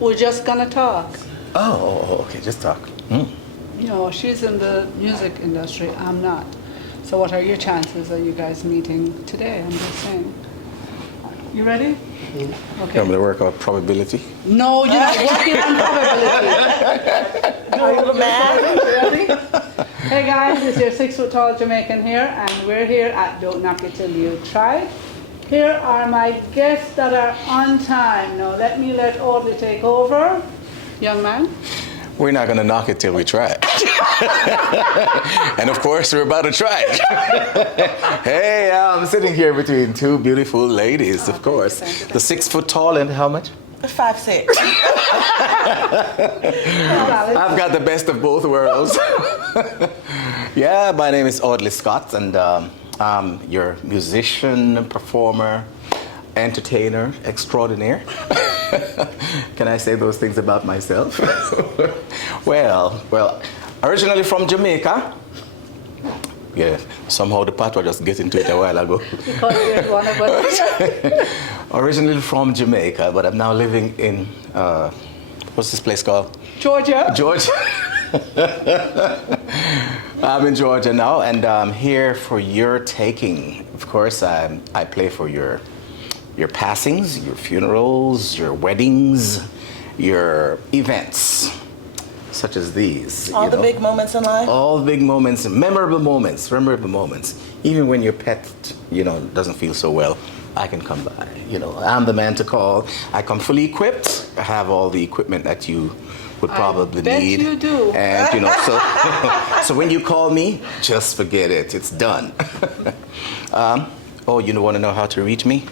We're just gonna talk. Oh, okay, just talk. Mm. You know, she's in the music industry, I'm not. So what are your chances of you guys meeting today? I'm just saying. You ready? Okay. Come to work out probability. No, you're not working on probability. Are you mad? Ready? Hey guys, it's your 6 foot tall Jamaican here, and we're here at Don't Knock It Till You Try. Here are my guests that are on time. Now let Audley take over. Young man. We're not gonna knock it till we try it. And of course, we're about to try it. Hey, I'm sitting here between two beautiful ladies, of course. The 6 foot tall and how much? 5'6". I've got the best of both worlds. Yeah, my name is Audley Scott, and I'm your musician, performer, entertainer extraordinaire. Can I say those things about myself? Well, originally from Jamaica. Yeah, somehow the patois just get into it a while ago. Because you're one of us. Originally from Jamaica, but I'm now living in, what's this place called? Georgia. Georgia. I'm in Georgia now, and I'm here for your taking. Of course, I play for your passings, your funerals, your weddings, your events, such as these. All the big moments in life? All the big moments, memorable moments. Even when your pet, doesn't feel so well, I can come by. I'm the man to call. I come fully equipped. I have all the equipment that you would probably need. I bet you do. And, so when you call me, just forget it. It's done. You want to know how to reach me?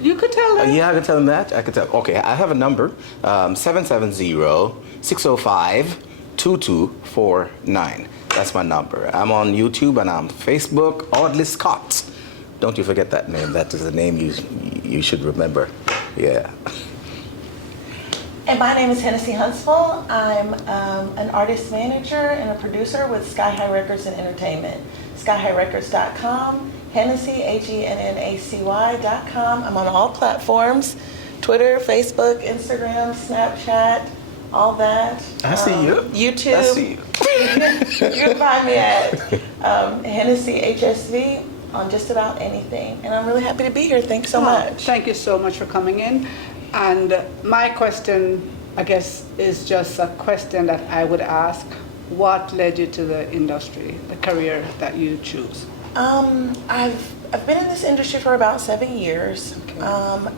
You could tell them. Yeah, I can tell them that. Okay, I have a number, 770-605-2249. That's my number. I'm on YouTube and I'm Facebook, Audley Scott. Don't you forget that name. That is a name you should remember. Yeah. And my name is Hennacy Huntsville. I'm an artist manager and a producer with Skyy Records and Entertainment. SkyYrecords.com. Hennacy, HENNACY.com. I'm on all platforms, Twitter, Facebook, Instagram, Snapchat, all that. I see you. YouTube. I see you. You can find me at Hennacy HSV on just about anything. And I'm really happy to be here. Thanks so much. Thank you so much for coming in. And my question, I guess, is just a question that I would ask. What led you to the industry, the career that you choose? I've been in this industry for about 7 years,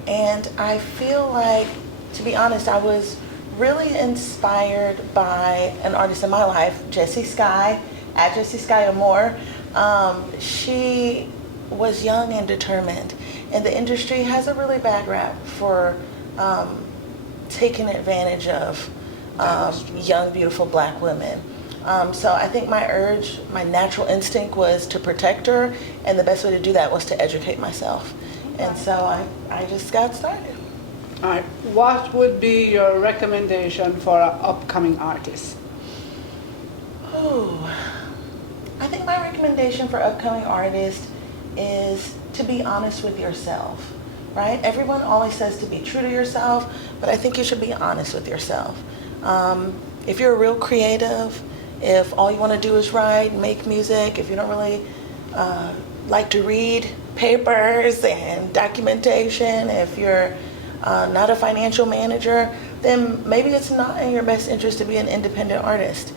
and I feel like, to be honest, I was really inspired by an artist in my life, Skyy, at Skyy or more. She was young and determined, and the industry has a really bad rap for taking advantage of young, beautiful black women. So I think my natural instinct was to protect her, and the best way to do that was to educate myself. And so I just got started. All right. What would be your recommendation for an upcoming artist? I think my recommendation for upcoming artists is to be honest with yourself, right? Everyone always says to be true to yourself, but I think you should be honest with yourself. If you're a real creative, if all you want to do is write, make music, if you don't really like to read papers and documentation, if you're not a financial manager, then maybe it's not in your best interest to be an independent artist.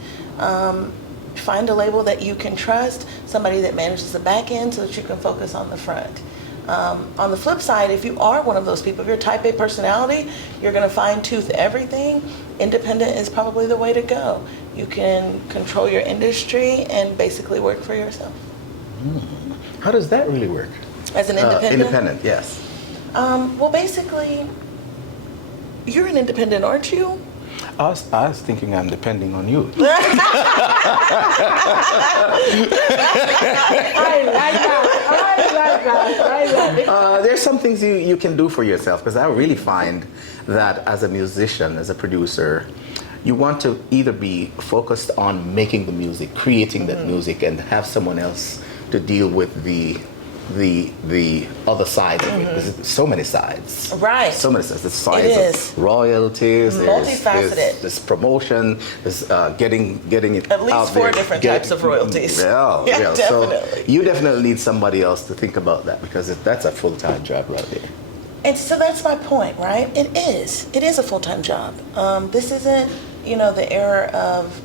Find a label that you can trust, somebody that manages the back end so that you can focus on the front. On the flip side, if you are one of those people, if you're type A personality, you're going to fine-tooth everything, independent is probably the way to go. You can control your industry and basically work for yourself. How does that really work? As an independent? Independent, yes. Well, basically, you're an independent, aren't you? I was thinking I'm depending on you. I like that. There's some things you can do for yourself, because I really find that as a musician, as a producer, you want to either be focused on making the music, creating that music, and have someone else to deal with the the other side of it. There's so many sides. Right. So many sides. There's sides It is. of royalties. Multifaceted. There's promotion. There's getting it At least out 4 there. different types of royalties. Yeah, Yeah, definitely. So you definitely need somebody else to think about that, because that's a full-time job right there. And so that's my point, right? It is. It is a full-time job. This isn't, the era of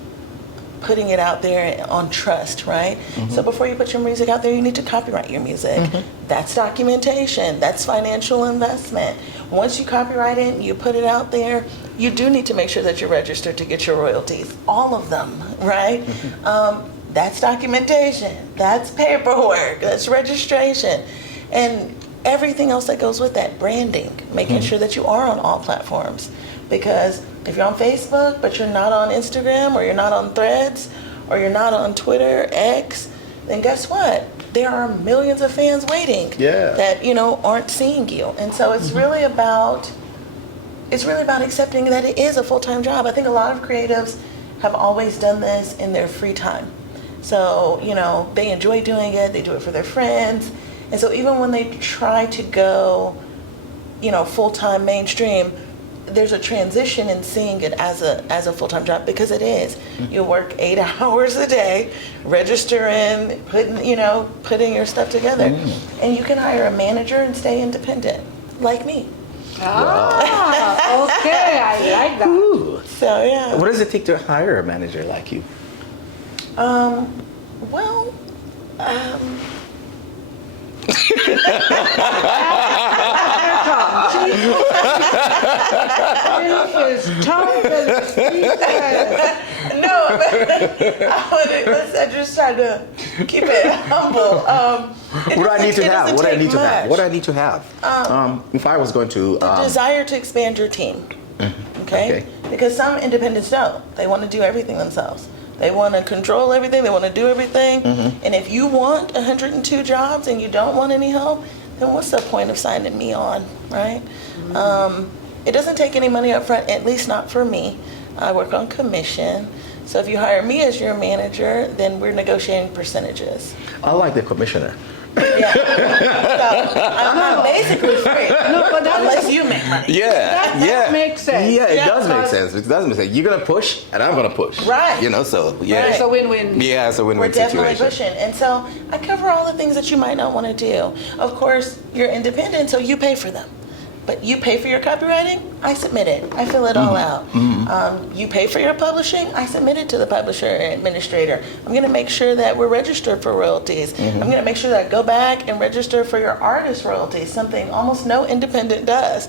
putting it out there on trust, right? So before you put your music out there, you need to copyright your music. That's documentation. That's financial investment. Once you copyright it, you put it out there, you do need to make sure that you're registered to get your royalties. All of them, right? That's documentation. That's paperwork. That's registration. And everything else that goes with that, branding, making sure that you are on all platforms. Because if you're on Facebook, but you're not on Instagram, or you're not on Threads, or you're not on Twitter, X, then guess what? There are millions of fans waiting that, aren't seeing you. And so it's really about accepting that it is a full-time job. I think a lot of creatives have always done this in their free time. So, they enjoy doing it, they do it for their friends. And so even when they try to go, full-time mainstream, there's a transition in seeing it as a full-time job, because it is. You work 8 hours a day, registering, putting your stuff together. And you can hire a manager and stay independent, like me. Okay, I like that. Ooh. So, yeah. What does it take to hire a manager like you? Is tough as No, I just try to keep it humble. What do I need to have? What do I need to have? If I was going to... desire to expand your team. Okay? Because some independents don't. They want to do everything themselves. They want to control everything. They want to do everything. And if you want 102 jobs and you don't want any help, then what's the point of signing me on, right? It doesn't take any money up front, at least not for me. I work on commission. So if you hire me as your manager, then we're negotiating percentages. I like the commissioner. Yeah. So I'm basically free. No, but unless you make money. That makes sense. Yeah, it does make sense. It does make sense. You're gonna push, and I'm gonna push. Right. So yeah. Right. It's a win-win. Yeah, it's a We're win-win definitely situation. pushing. And so I cover all the things that you might not want to do. Of course, you're independent, so you pay for them. But you pay for your copywriting, I submit it. I fill it all out. You pay for your publishing, I submit it to the publisher and administrator. I'm going to make sure that we're registered for royalties. I'm going to make sure that I go back and register for your artist royalties, something almost no independent does.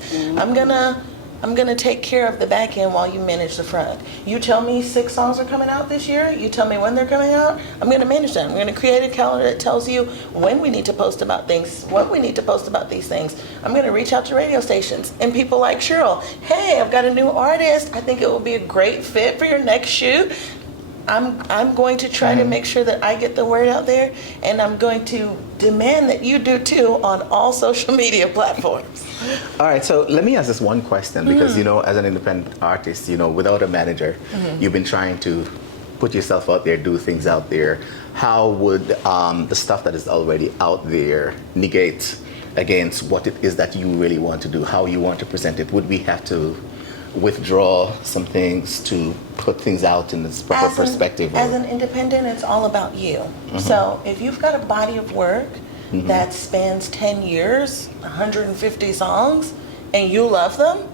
I'm gonna take care of the back end while you manage the front. You tell me 6 songs are coming out this year, you tell me when they're coming out, I'm gonna manage them. I'm gonna create a calendar that tells you when we need to post about things, what we need to post about these things. I'm gonna reach out to radio stations and people like Cheryl. Hey, I've got a new artist. I think it will be a great fit for your next shoot. I'm going to try to make sure that I get the word out there, and I'm going to demand that you do too on all social media platforms. All right, so let me ask this one question, because as an independent artist, without a manager, you've been trying to put yourself out there, do things out there. How would the stuff that is already out there negate against what it is that you really want to do, how you want to present it? Would we have to withdraw some things to put things out in this proper perspective? As an independent, it's all about you. So if you've got a body of work that spans 10 years, 150 songs, and you love them,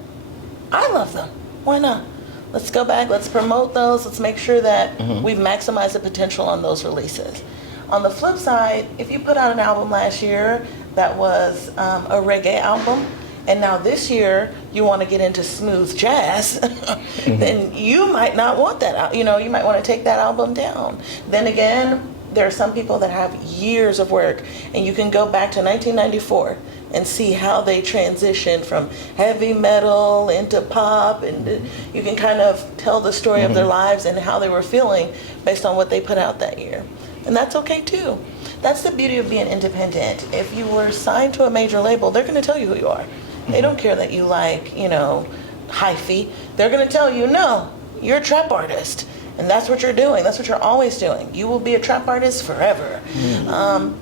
I love them. Why not? Let's go back, let's promote those, let's make sure that we've maximized the potential on those releases. On the flip side, if you put out an album last year that was a reggae album, and now this year you want to get into smooth jazz, then you might not want that. You might want to take that album down. Then again, there are some people that have years of work, and you can go back to 1994 and see how they transitioned from heavy metal into pop, and you can kind of tell the story of their lives and how they were feeling based on what they put out that year. And that's okay too. That's the beauty of being independent. If you were signed to a major label, they're going to tell you who you are. They don't care that you like, hyphy. They're going to tell you, no, you're a trap artist. And that's what you're doing. That's what you're always doing. You will be a trap artist forever.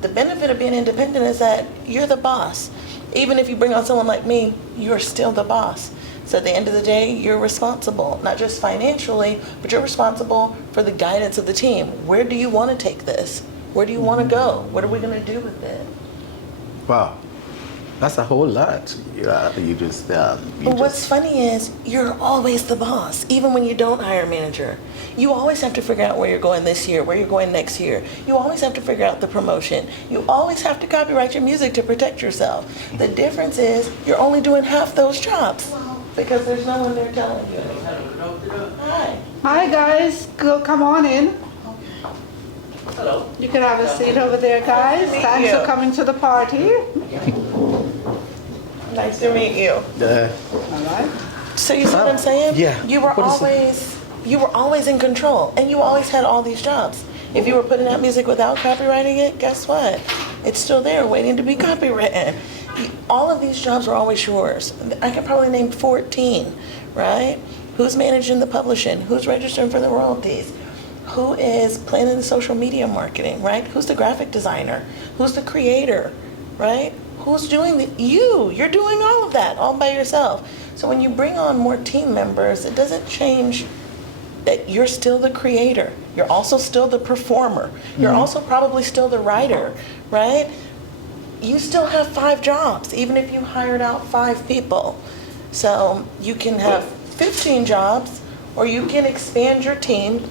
The benefit of being independent is that you're the boss. Even if you bring on someone like me, you're still the boss. So at the end of the day, you're responsible, not just financially, but you're responsible for the guidance of the team. Where do you want to take this? Where do you want to go? What are we going to do with it? Wow. That's a whole lot. You just. But what's funny is you're always the boss, even when you don't hire a manager. You always have to figure out where you're going this year, where you're going next year. You always have to figure out the promotion. You always have to copyright your music to protect yourself. The difference is you're only doing half those jobs because there's no one there telling you. Hi. Hi guys, come on in. Hello. You can have a seat over there, guys. Thanks for coming to the party. Nice to meet you. All right. So you see what I'm saying? Yeah. You were always in control, and you always had all these jobs. If you were putting out music without copyrighting it, guess what? It's still there waiting to be copyrighted. All of these jobs were always yours. I could probably name 14, right? Who's managing the publishing? Who's registering for the royalties? Who is planning the social media marketing, right? Who's the graphic designer? Who's the creator, right? Who's doing you're doing all of that all by yourself. So when you bring on more team members, it doesn't change that you're still the creator. You're also still the performer. You're also probably still the writer, right? You still have 5 jobs, even if you hired out 5 people. So you can have 15 jobs, or you can expand your team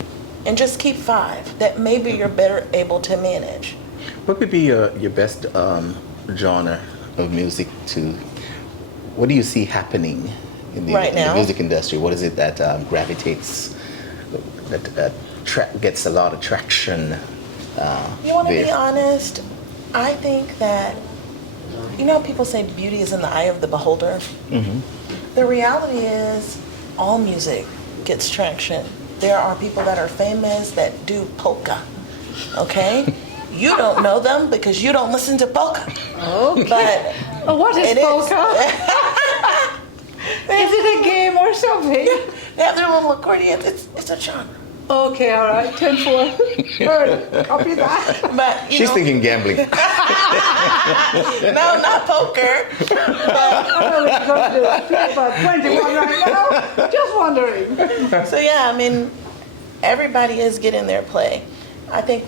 and just keep 5 that maybe you're better able to manage. What would be your best genre of music what do you see happening in the music industry? What is it that gravitates, that gets a lot of traction? You want to be honest? I think that, people say beauty is in the eye of the beholder. The reality is all music gets traction. There are people that are famous that do polka, okay? You don't know them because you don't listen to polka. Okay. But what is polka? Is it a game or something? They have their little accordions. It's a genre. Okay, all right. 10-4. Heard. Copy that. But She's thinking gambling. No, not poker. I know what you're going to do. FIFA 21 right now. Just wondering. So yeah, everybody is getting their play. I think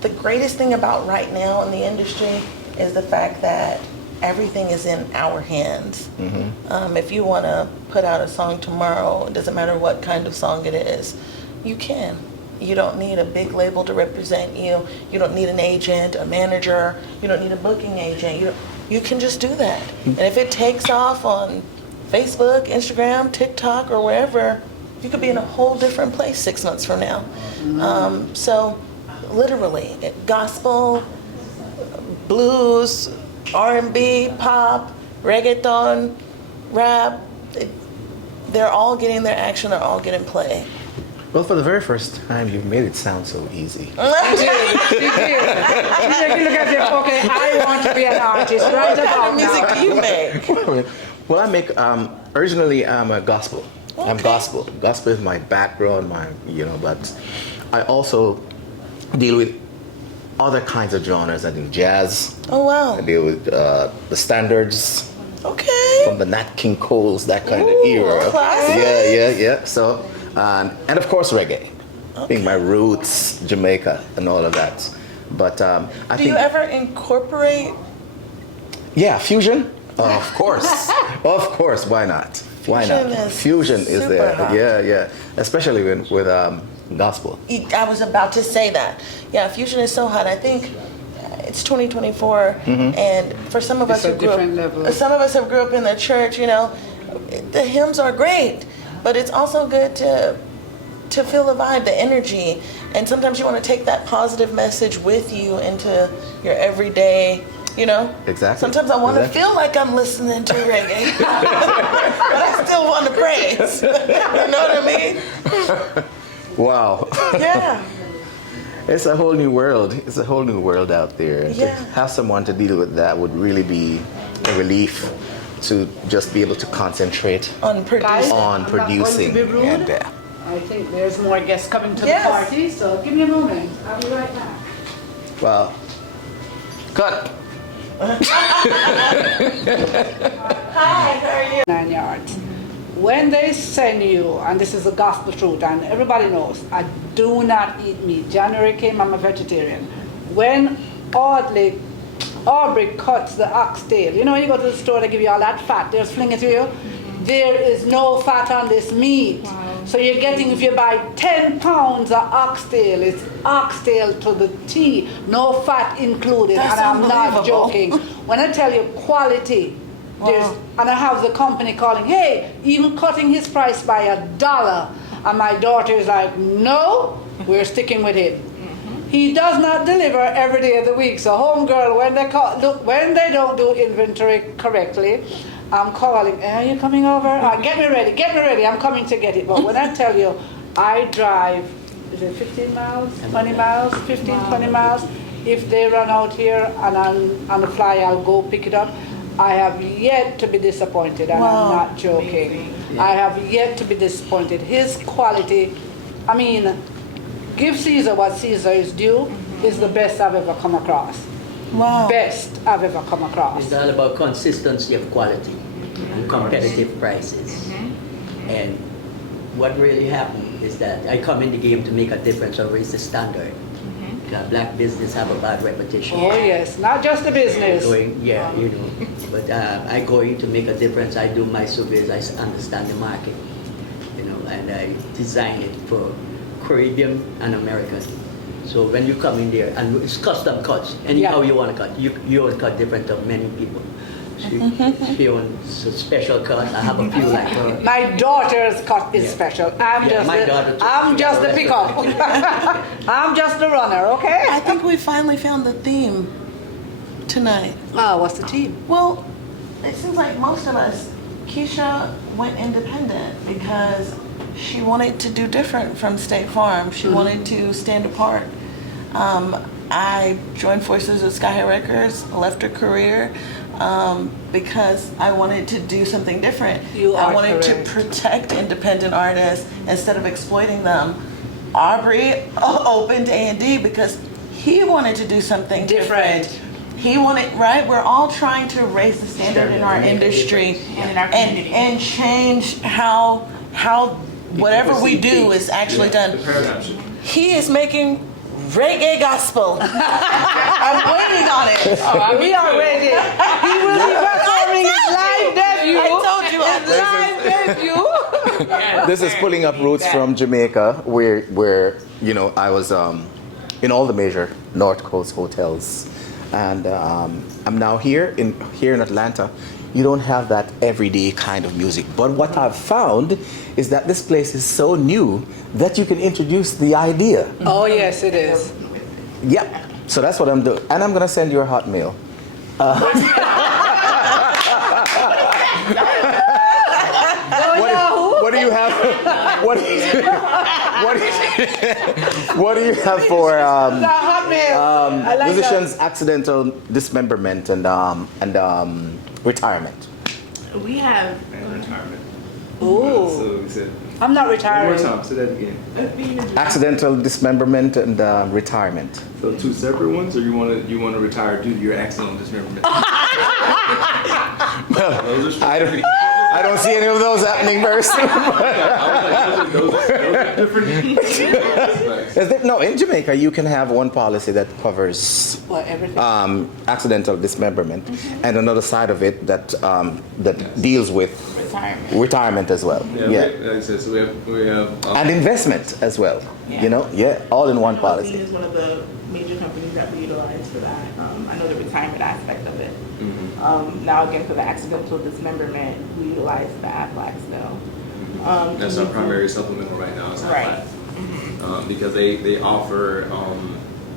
the greatest thing about right now in the industry is the fact that everything is in our hands. If you want to put out a song tomorrow, it doesn't matter what kind of song it is, you can. You don't need a big label to represent you. You don't need an agent, a manager. You don't need a booking agent. You can just do that. And if it takes off on Facebook, Instagram, TikTok, or wherever, you could be in a whole different place 6 months from now. So literally, gospel, blues, R&B, pop, reggaeton, rap, they're all getting their action, they're all getting play. Well, for the very first time, you've made it sound so easy. You did. You look at this, okay, I want to be an artist right What kind about of music now. do you make? Well, I make, originally I'm a gospel. I'm Okay. gospel. Gospel is my background, but I also deal with other kinds of genres. I do jazz. Oh, wow. I deal with the standards Okay. from the Nat King Cole's, that kind of Ooh, era. classic. Yeah. So, and of course reggae, being my roots, Jamaica, and all of that. But I Do think, you ever incorporate? yeah, fusion. Of course, of course. Why not? Why Fusion not? is Fusion is super there. hot. Yeah. Especially with gospel. I was about to say that. Yeah, fusion is so hot. I think it's 2024, and for some of us It's a who grew different level. up, some of us have grew up in the church. The hymns are great, but it's also good to feel the vibe, the energy, and sometimes you want to take that positive message with you into your everyday. Exactly. Sometimes I want to Exactly. feel like I'm listening to reggae, but I still want to praise. You know what I mean? Wow. Yeah. It's a whole new world. It's a whole new world out there. Yeah. To have someone to deal with that would really be a relief to just be able to concentrate On producing. Guys, on I'm not going to producing. be rude. And, I think there's more guests coming to Yes. the party, so give me a moment. I'll be right back. Well, cut. Hi, how are you? 9 yards. When they send you, and this is the gospel truth, and everybody knows, I do not eat meat. January came, I'm a vegetarian. When Aubrey cuts the oxtail, you know, you go to the store, they give you all that fat, they'll fling it to you. There is no fat on this meat. Wow. So you're getting, if you buy 10 pounds of oxtail, it's oxtail to the T, no fat included, That's and I'm not unbelievable. joking. When I tell you quality, there's, Wow. and I have the company calling, hey, even cutting his price by $1. And my daughter is like, no, we're sticking with it. He does not deliver every day of the week. So homegirl, when they call, look, when they don't do inventory correctly, I'm calling, are you coming over? Get me ready, I'm coming to get it. But when I tell you, I drive, is it 15 miles, 20 miles, 15, 20 miles? If they run out here and on the fly, I'll go pick it up. I have yet to be disappointed, and Wow. I'm not joking. I have yet to be disappointed. His quality, I mean, give Caesar what Caesar is due, is the best I've ever come across. Wow. Best I've ever come across. It's all about consistency of quality and competitive prices. And what really happened is that I come in the game to make a difference or raise the standard. Because black business have a bad reputation. Oh yes, not just the business. But I go in to make a difference. I do my surveys, I understand the market, and I design it for Caribbean and American. So when you come in there, and it's custom cuts, anyhow Yeah. you want to cut, you want to cut different of many people. She wants a special cut. I have a few like her. My daughter's cut is Yeah. special. I'm Yeah, my daughter too. I'm just the pickup. I'm just the runner, okay? I think we finally found the theme tonight. Oh, what's the team? Well, it seems like most of us, Keisha went independent because she wanted to do different from State Farm. She wanted to stand apart. I joined forces with Skyy Records, left her career because I wanted to do something different. You are I wanted correct. to protect independent artists instead of exploiting them. Aubrey opened A&D because he wanted to do something different. He wanted, right? We're all trying to raise the standard in our industry And in our community. and change how whatever we do is actually done. The paradigm shift. He is making reggae gospel. I'm waiting on it. We are ready. He will be performing his live debut. I told you. His live debut. This is pulling up roots from Jamaica, where I was in all the major North Coast hotels, and I'm now here in Atlanta. You don't have that everyday kind of music, but what I've found is that this place is so new that you can introduce the idea. Oh yes, it is. Yeah, so that's what I'm doing, and I'm gonna send you a hot mail. What do you have? What do you have for The hot mail. I like musicians' accidental dismemberment and retirement? We have And retirement. Ooh. So we said, I'm not one more retiring. time, say that again. Accidental dismemberment and retirement. So two separate ones, or you want to retire due to your accidental dismemberment? Those are I don't see any of those happening very soon. those are different. No, in Jamaica you can have one policy that covers Well, everything. accidental dismemberment, and another side of it that deals with retirement as well. Yeah, Yeah. like I said, so we have And investment as well. Yeah. All in one Auditing policy. is one of the major companies that we utilize for that. I know the retirement aspect of it. Now again, for the accidental dismemberment, we utilize the Aflac still. that's our primary supplemental right now. Is Right. because they offer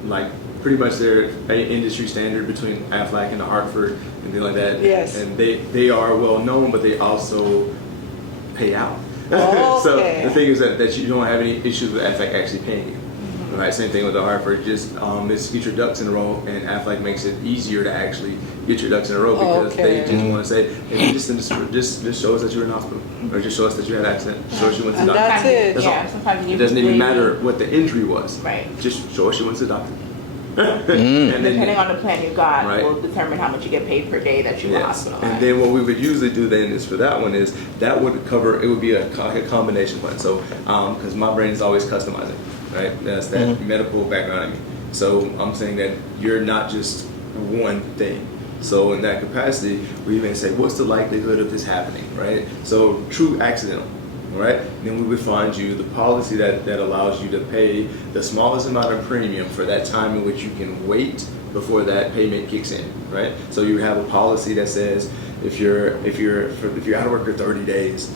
like pretty much their industry standard between Aflac and the Hartford and things like that. Yes. And they are well known, but they also pay out. So Okay. the thing is that you don't have any issues with Aflac actually paying you. Right, same thing with the Hartford. Just get your ducks in a row, and Aflac makes it easier to actually get your ducks in a row because they just want to say, hey, just show us that you're in the hospital, or just show us that you had an accident, show us you went to the doctor. That's it. That's all. Sometimes It doesn't even matter what the injury was. Right. Just show us you went to the doctor. And then, depending on the plan you got, right, will determine how much you get paid per day that you were hospitalized. And then what we would usually do then is for that one is that would cover, it would be a combination plan. So, because my brain is always customizing, right? That's that medical background in me. So I'm saying that you're not just one thing. So in that capacity, we even say, what's the likelihood of this happening, right? So true accidental. Right? Then we would find you the policy that allows you to pay the smallest amount of premium for that time in which you can wait before that payment kicks in, right? So you have a policy that says if you're out of work for 30 days,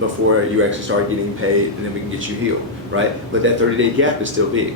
before you actually start getting paid, and then we can get you healed, right? But that 30-day gap is still big.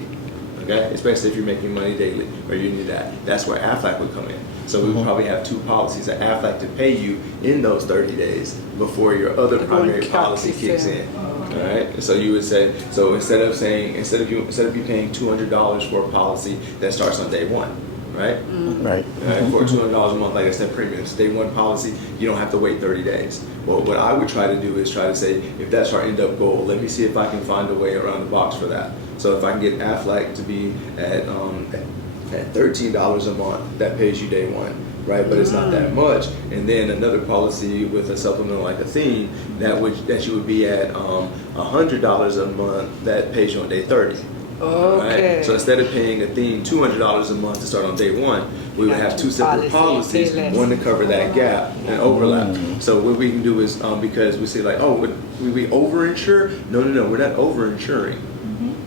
Okay, especially if you're making money daily or you need that. That's where Aflac would come in. So we would probably have two policies: an Aflac to pay you in those 30 days before your other primary policy kicks in. All right. So you would say, so instead of you paying $200 for a policy that starts on day one, right? Right. For $200 a month, like I said, premiums. Day one policy, you don't have to wait 30 days. Well, what I would try to do is try to say, if that's our end up goal, let me see if I can find a way around the box for that. So if I can get Aflac to be at $13 a month, that pays you day one, right? But it's not that much. And then another policy with a supplemental like a theme that you would be at $100 a month that pays you on day 30. Okay. Right? So instead of paying a theme $200 a month to start on day one, we would have two separate policies, one to cover that gap and overlap. So what we can do is because we say like, oh, would we overinsure? No, we're not overinsuring.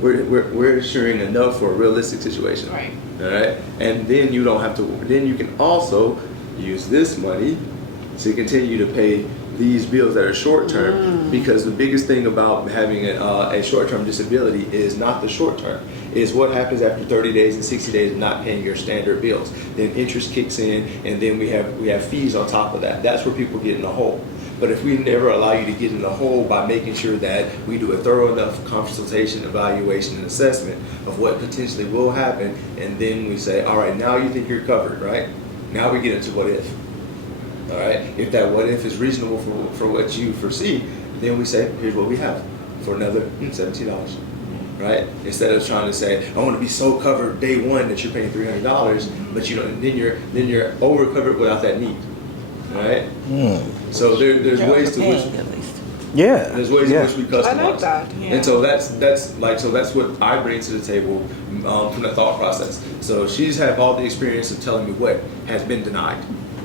We're insuring enough for a realistic situation. Right. All right. And then you don't have to. Then you can also use this money to continue to pay these bills that are short term, because the biggest thing about having a short term disability is not the short term, is what happens after 30 days and 60 days of not paying your standard bills. Then interest kicks in, and then we have fees on top of that. That's where people get in the hole. But if we never allow you to get in the hole by making sure that we do a thorough enough consultation, evaluation, and assessment of what potentially will happen, and then we say, all right, now you think you're covered, right? Now we get into what if. All right, if that what if is reasonable for what you foresee, then we say, here's what we have for another $17, right? Instead of trying to say, I want to be so covered day one that you're paying $300, but you don't. Then you're over covered without that need, right? So there's ways to which there's ways in which we customize. I like that. And so that's what I bring to the table from the thought process. So she's had all the experience of telling me what has been denied.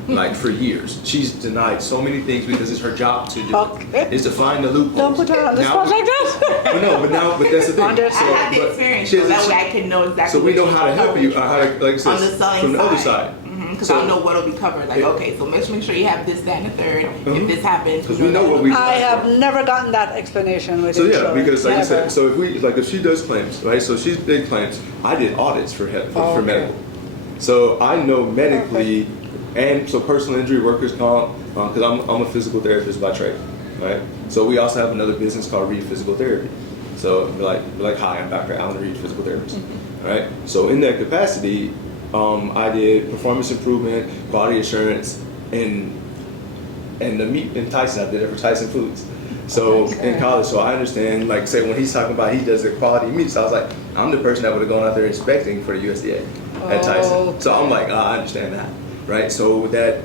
Like for years, she's denied so many things because it's her job to do it. Is to find the loopholes. Don't put her on the spot like that. But that's the thing. I have the experience, so that way I can know exactly. So we know how to help you, how to, like I said, on the selling from the other side. Because I know what'll be covered. Like, okay, so make sure you have this, that, and the third. If this happens, because we know what we. I have never gotten that explanation with insurance. So yeah, because like I Never. said, so if she does claims, right? So she's did claims. I did audits for medical, so I know medically, and so personal injury, workers' comp, because I'm a physical therapist by trade, right? So we also have another business called Reed Physical Therapy. So we're like, hi, I'm Dr. Alan Reed, physical therapist, right? So in that capacity. I did performance improvement, quality assurance, and the meat in Tyson. I did it for Tyson Foods. So in college, so I understand, like say when he's talking about he does the quality meat, so I was like, I'm the person that would have gone out there inspecting for the USDA at Tyson. So I'm like, I understand that, right? So that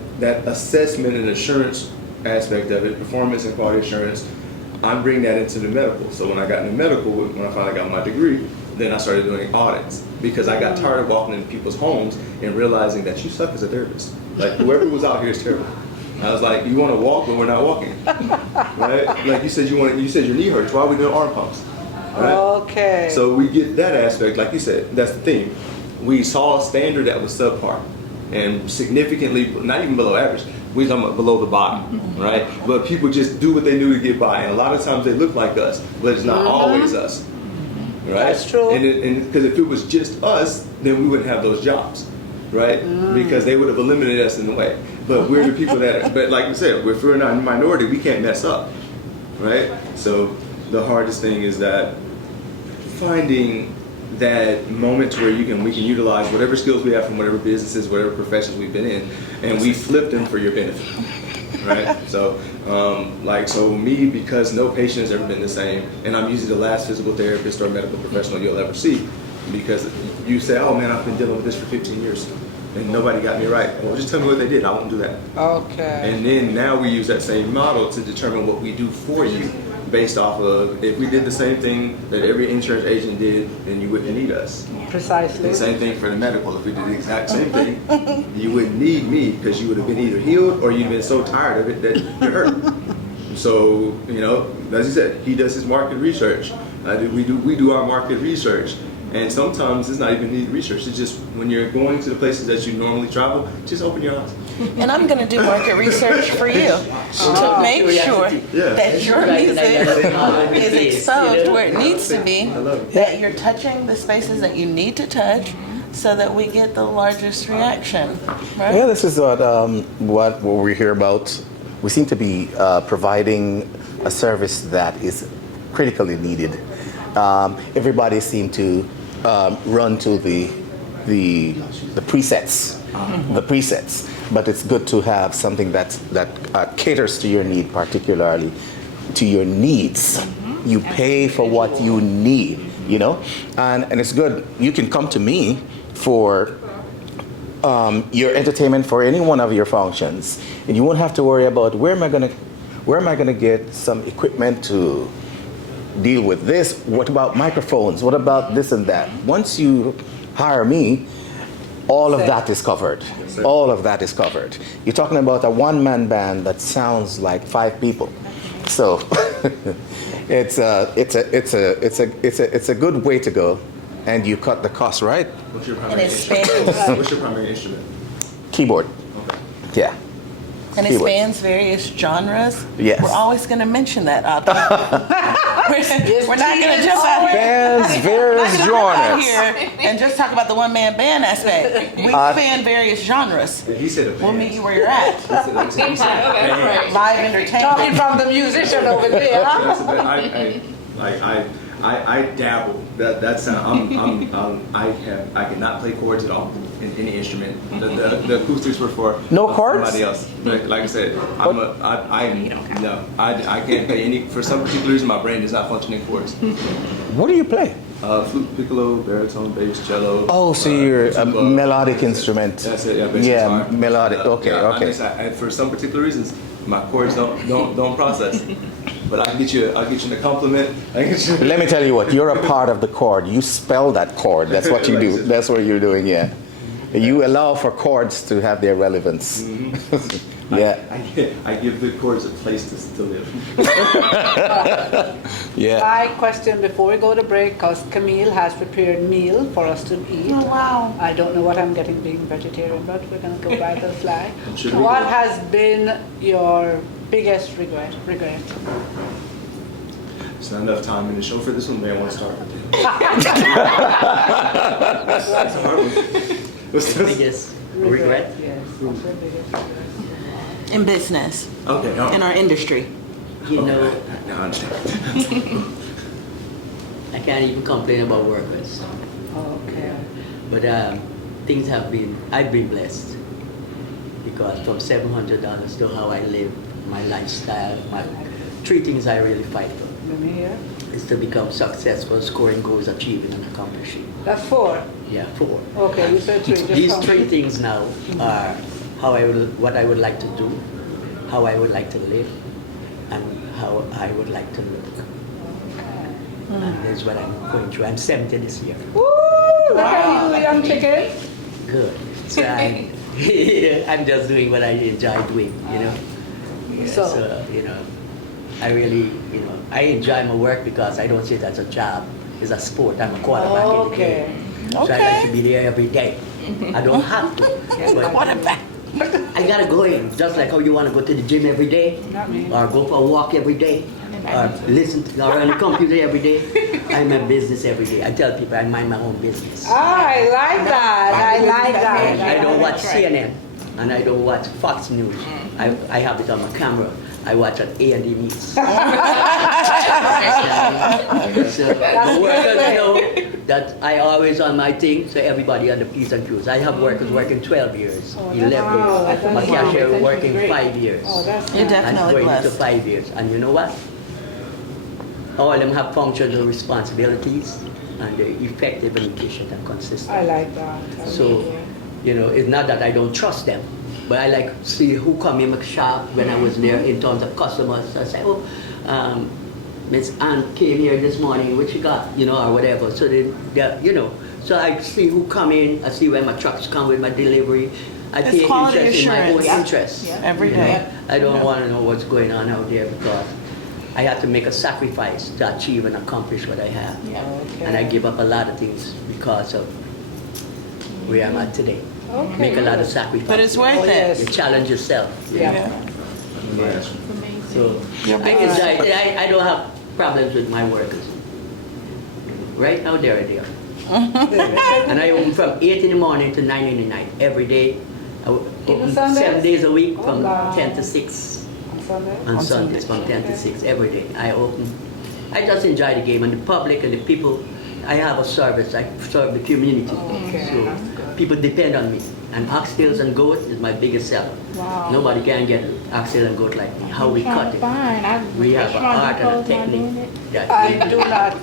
assessment and assurance aspect of it, performance and quality assurance, I'm bringing that into the medical. So when I got into medical, when I finally got my degree, then I started doing audits because I got tired of walking into people's homes and realizing that you suck as a therapist. Like whoever was out here is terrible. I was like, you want to walk, but we're not walking, right? Like you said, you said your knee hurts. Why are we doing arm pumps? Right? Okay. So we get that aspect, like you said, that's the thing. We saw a standard that was subpar and significantly, not even below average. We're talking about below the bottom, right? But people just do what they do to get by, and a lot of times they look like us, but it's not always us. Right? That's true. And because if it was just us, then we wouldn't have those jobs, right? Because they would have eliminated us in the way. But we're the people but like you said, if we're not a minority, we can't mess up, right? So the hardest thing is that finding that moment where we can utilize whatever skills we have from whatever businesses, whatever professions we've been in, and we flip them for your benefit, right? So, so me, because no patient has ever been the same, and I'm usually the last physical therapist or medical professional you'll ever see, because you say, oh man, I've been dealing with this for 15 years, and nobody got me right. Well, just tell me what they did. I won't do that. Okay. And then now we use that same model to determine what we do for you, based off of, if we did the same thing that every insurance agent did, then you wouldn't need us. Precisely. The same thing for the medical. If we did the exact same thing, you wouldn't need me, because you would have been either healed or you'd been so tired of it that you're hurt. So, as you said, he does his market research. We do our market research. And sometimes it's not even need research. It's just when you're going to the places that you normally travel, just open your eyes. And I'm going to do market research for you to make sure that your music is exposed where it needs to be, that you're touching the spaces that you need to touch, so that we get the largest reaction, right? Yeah, this is what we're here about. We seem to be providing a service that is critically needed. Everybody seems to run to the presets, but it's good to have something that caters to your need, particularly to your needs. You pay for what you need, and it's good. You can come to me for your entertainment for any one of your functions, and you won't have to worry about where am I gonna get some equipment to deal with this. What about microphones? What about this and that? Once you hire me, all of that is covered. All of that is covered. You're talking about a one-man band that sounds like 5 people, so it's a good way to go, and you cut the cost right. What's your primary instrument? What's your primary instrument? Keyboard. Okay. Yeah. And it Keyboard. spans various genres. Yes. We're always going to mention that out there. We're not going to jump out here. Spans various Out genres. here and just talk about the one-man band aspect. We span various genres. He said a band. We'll meet you where you're at. Live entertainment. Talking from the musician over there. That's a band. I dabble. That's I cannot play chords at all in any instrument. The acoustics were for No chords? somebody else. Like I said, I can't play any. For some particular reason, my brain does not function in chords. What do you play? Flute, piccolo, baritone, bass, cello. Oh, so you're a melodic instrument. That's it. Yeah, bass guitar. Melodic. Okay, okay. For some particular reasons, my chords don't process. But I can get you a compliment. Let me tell you what, you're a part of the chord. You spell that chord. That's what you do. That's what you're doing, yeah. You allow for chords to have their relevance. Yeah. I give the chords a place to live. Yeah. My question before we go to break, because Camille has prepared meal for us to eat. Oh, wow. I don't know what I'm getting being vegetarian, but we're going to go by the flag. Sure. What has been your biggest regret? There's not enough time in the show for this one, man. I want to start with you. That's a hard one. What's The this? biggest regret? Yes. What's your biggest regret? In business, Okay. in our industry. You know, Now I understand. I can't even complain about workers. Okay. But I've been blessed, because from $700 to how I live, my lifestyle, my 3 things I really fight for Let me hear. is to become successful, scoring goals, achieving and accomplishing. That's 4. Yeah, 4. Okay, you said 3. Just These count. 3 things now are what I would like to do, how I would like to live, and how I would like to look. And that's what I'm going through. I'm 70 this year. Woo! Look at you, young chicken. Good. So I'm just doing what I enjoy doing, Yeah, So- I really, I enjoy my work because I don't see it as a job. It's a sport. I'm a quarterback in the Okay. game. So I like to be there every day. I don't have to. But Quarterback. I gotta go in, just like how you want to go to the gym every day, Not me. or go for a walk every day, or listen to or on the computer every day. I'm in business every day. I tell people I mind my own business. I like that. I like that. I don't watch CNN, and I don't watch Fox News. I have it on my camera. I watch at A&E Meets. So the workers know that I always on my thing, so everybody on the P's and Q's. I have workers working 12 years, 11 Wow, years. My cashier that's working great. 5 years. Oh, that's You're nice. And definitely going to blessed. 5 years. And you know what? All of them have functional responsibilities, and they're effective and efficient and consistent. I like that. So, you know, it's not that I don't trust them, but I like see who come in my shop when I was there in terms of customers. I say, oh, Miss Ann came here this morning, what you got, you know, or whatever. So they you know, so I see who come in, I see when my trucks come with my delivery. I It's take quality interest in my own assurance. interests. Yeah. Every You know, day. I don't want to know what's going on out there because I have to make a sacrifice to achieve and accomplish what I have. Yeah. And I give up a lot of things because of where I'm at today. Okay. Make a lot of sacrifices. But it's worth Oh, yes. You challenge yourself. you Yeah. know. Yeah. It's amazing. So You're I big enjoy it. I don't have problems with my workers. Right now, there they are. And I open from 8 in the morning to 9 in the night every day. I open Sundays? 7 days a week from Oh, wow. 10 to 6. On Sunday? On On Sundays from 10 to 6 every day. I open. I just enjoy the game and the public and the people. I have a service. I serve the community. Okay, So that's good. people depend on me. And oxtails and goat is my biggest seller. Wow. Nobody can get oxtail and goat like me. How we cut it. We have an art and a technique that I do not.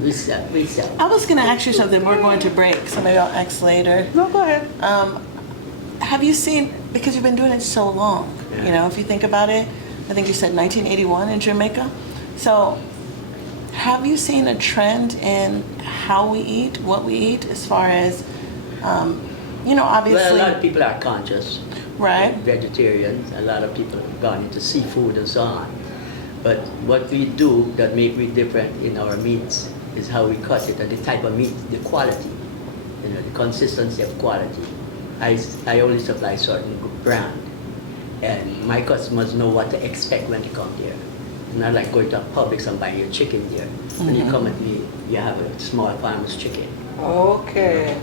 we sell. We sell. I was going to ask you something. We're going to break, so maybe I'll ask later. No, go ahead. Have you seen, because you've been doing it so long, Yeah. you know, if you think about it, I think you said 1981 in Jamaica. So have you seen a trend in how we eat, what we eat, as far as, you know, Well, obviously, a lot of people are conscious. right? Vegetarians. A lot of people have gone into seafood and so on. But what we do that make we different in our meats is how we cut it and the type of meat, the quality, you know, the consistency of quality. I only supply certain brand, and my customers know what to expect when they come there. It's not like going to a Publix and buying your chicken there. When you come at me, you have a small farmer's chicken. Okay.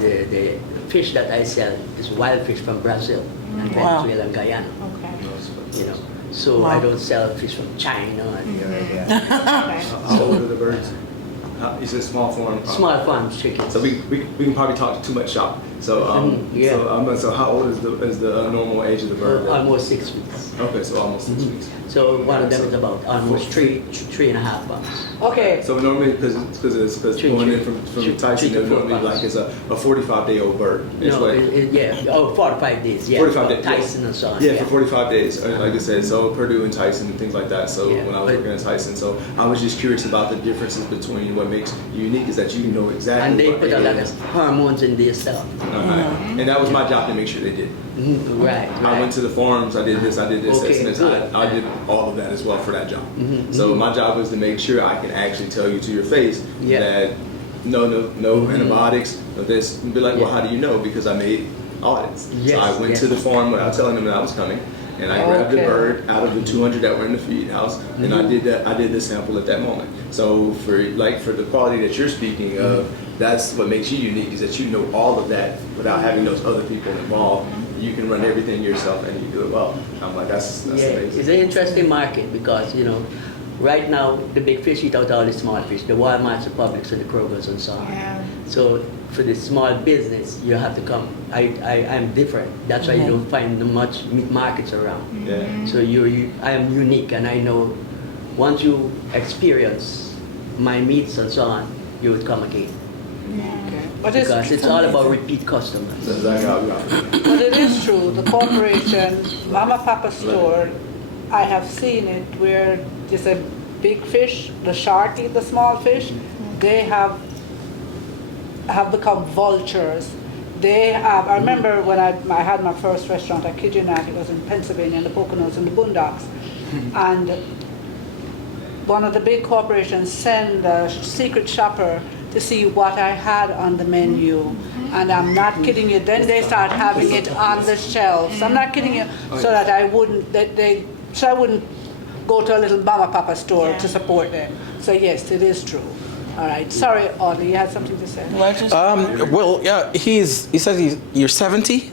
The fish that I sell is wild fish from Brazil and Wow. Venezuela and Guyana. Okay. You know, so I Wow. don't sell fish from China and here and there. Okay. How old are the birds? You said small form. Small farms chicken. So we can probably talk too much shop. So Yeah. so how old is the normal age of the bird? Almost 6 weeks. Okay, so almost 6 weeks. So one of them is about almost 3.5 pounds. Okay. So normally, because going in from Three Tyson, to they're four normally pounds. like it's a 45-day-old bird. It's No, like- yeah, 45 days, yeah. 45 days. Tyson and so on. Yeah, for 45 days. Like I said, so Purdue and Tyson and things like that. So Yeah, when I was but- working at Tyson, so I was just curious about the differences between what makes you unique is that you know exactly And they what put it a lot is. of hormones in their stuff. And that was my job to make sure they did. Right, I went to the farms, I did this, Okay, and good. I did all of that as well for that job. So my job was to make sure I can actually tell you to your face Yeah. that no antibiotics, no this. And be like, well, Yeah. how do you know? Because I made audits. Yes, So I went yes. to the farm without telling them that I was coming, and I grabbed the Okay. bird out of the 200 that were in the feed house, and I did that. I did the sample at that moment. So for the quality that you're speaking of, that's what makes you unique is that you know all of that without having those other people involved. You can run everything yourself and you do it well. I'm like, that's Yeah, amazing. it's an interesting market because, you know, right now the big fish eat out all the small fish, the Walmarts, the Publix, and the Krogers and so on. Yeah. So for the small business, you have to come. I'm different. That's why you don't find much meat markets around. Yeah. So I am unique, and I know once you experience my meats and so on, you would come again Okay. But because it's all about repeat customers. That's exactly how we are. But it is true, the corporation, Mama Papa store, I have seen it where there's a big fish, the shark eat the small fish, they have become vultures. They have, I remember when I had my first restaurant, I kid you not, it was in Pennsylvania, in the Poconos, in the boondocks. And one of the big corporations sent a secret shopper to see what I had on the menu. And I'm not kidding you, then they start having it on the shelves. I'm not kidding you, so that I wouldn't go to a little Mama Papa store to support them. So yes, it is true. All right, sorry Audley, you had something to say? Well, just- Well, yeah, he says you're 70?